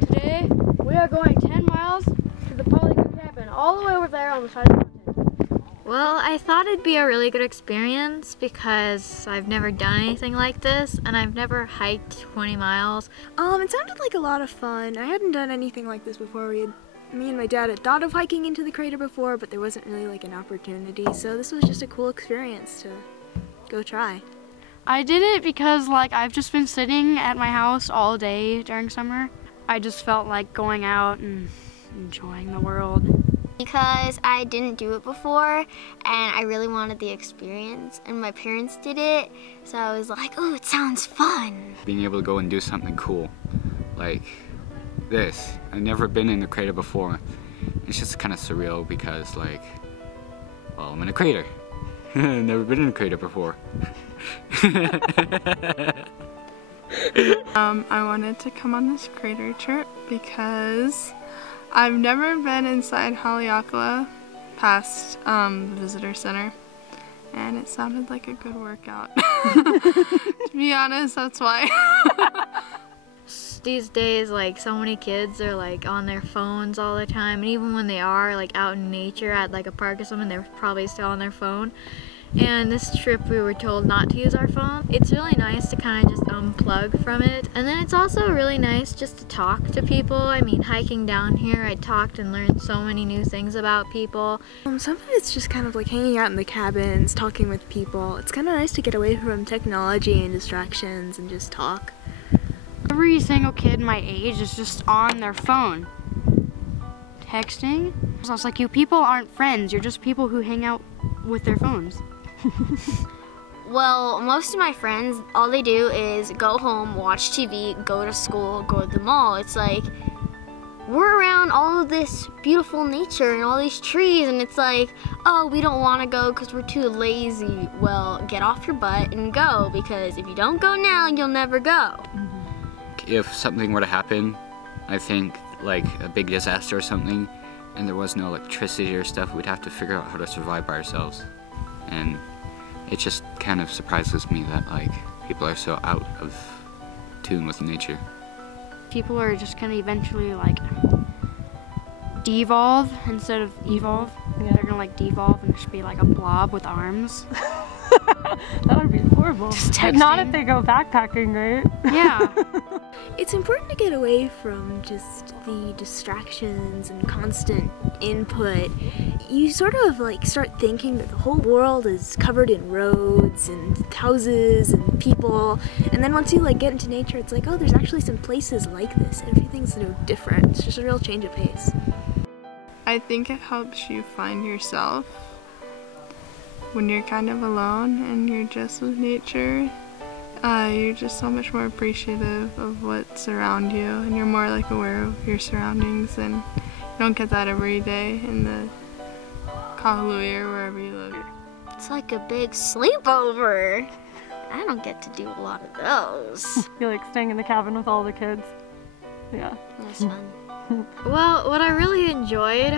Today we are going 10 miles to the Polinskey cabin, all the way over there on the side of the mountain. Well, I thought it'd be a really good experience because I've never done anything like this and I've never hiked 20 miles. It sounded like a lot of fun. I hadn't done anything like this before. Me and my dad had thought of hiking into the crater before, but there wasn't really like an opportunity, so this was just a cool experience to go try. I did it because I've just been sitting at my house all day during summer. I just felt like going out and enjoying the world. Because I didn't do it before and I really wanted the experience, and my parents did it, so I was like, oh, it sounds fun. Being able to go and do something cool like this. I've never been in the crater before. It's just kind of surreal because well, I'm in a crater. I've never been in a crater before. I wanted to come on this crater trip because I've never been inside Haleakalā past the visitor center, and it sounded like a good workout. To be honest, that's why. These days, so many kids are on their phones all the time, and even when they are out in nature at a park or something, they're probably still on their phone. And this trip we were told not to use our phone. It's really nice to kind of just unplug from it. And then it's also really nice just to talk to people. I mean, hiking down here, I talked and learned so many new things about people. Some of it's just kind of hanging out in the cabins, talking with people. It's kind of nice to get away from technology and distractions and just talk. Every single kid my age is just on their phone, texting. So I was like, you people aren't friends, you're just people who hang out with their phones. Well, most of my friends, all they do is go home, watch TV, go to school, go to the mall. It's like, we're around all of this beautiful nature and all these trees, and it's like, oh, we don't want to go because we're too lazy. Well, get off your butt and go, because if you don't go now, you'll never go. If something were to happen, I think a big disaster or something, and there was no electricity or stuff, we'd have to figure out how to survive by ourselves. And it just kind of surprises me that people are so out of tune with nature. People are just gonna eventually devolve instead of evolve. Yeah. They're gonna devolve and just be a blob with arms. That would be horrible. Just not if they go backpacking, right? Yeah. It's important to get away from just the distractions and constant input. You sort of start thinking that the whole world is covered in roads and houses and people, and then once you get into nature, it's oh, there's actually some places like this and everything's different. It's just a real change of pace. I think it helps you find yourself when you're kind of alone and you're just with nature. You're just so much more appreciative of what's around you, and you're more aware of your surroundings, and you don't get that every day in the Kekaulike or wherever you live. It's like a big sleepover. I don't get to do a lot of those. You staying in the cabin with all the kids? Yeah. It was fun. Well, what I really enjoyed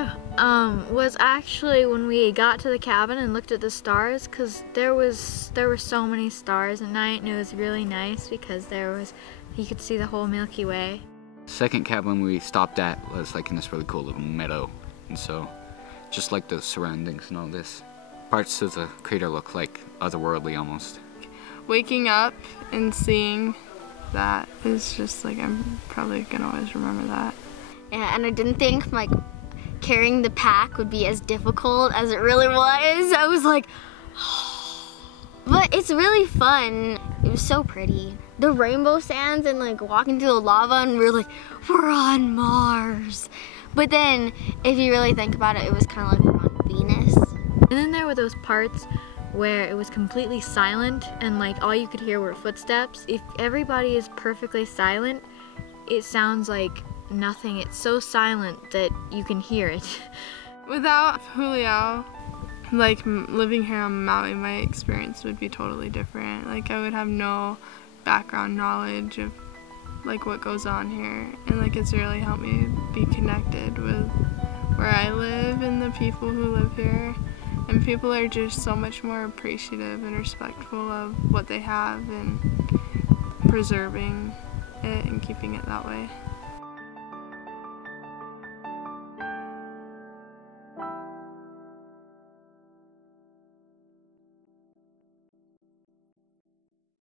was actually when we got to the cabin and looked at the stars, because there were so many stars at night, and it was really nice because you could see the whole Milky Way. Second cabin we stopped at was in this really cool little meadow, and so just the surroundings and all this. Parts of the crater look otherworldly almost. Waking up and seeing that is just I'm probably gonna always remember that. Yeah, and I didn't think carrying the pack would be as difficult as it really was. I was like, but it's really fun. It was so pretty. The rainbow sands and walking through the lava, and we're on Mars. But then, if you really think about it, it was kind of we're on Venus. And then there were those parts where it was completely silent and all you could hear were footsteps. If everybody is perfectly silent, it sounds like nothing. It's so silent that you can hear it. Without Huliau, living here on Maui, my experience would be totally different. I would have no background knowledge of what goes on here, and it's really helped me be connected with where I live and the people who live here. And people are just so much more appreciative and respectful of what they have and preserving it and keeping it that way.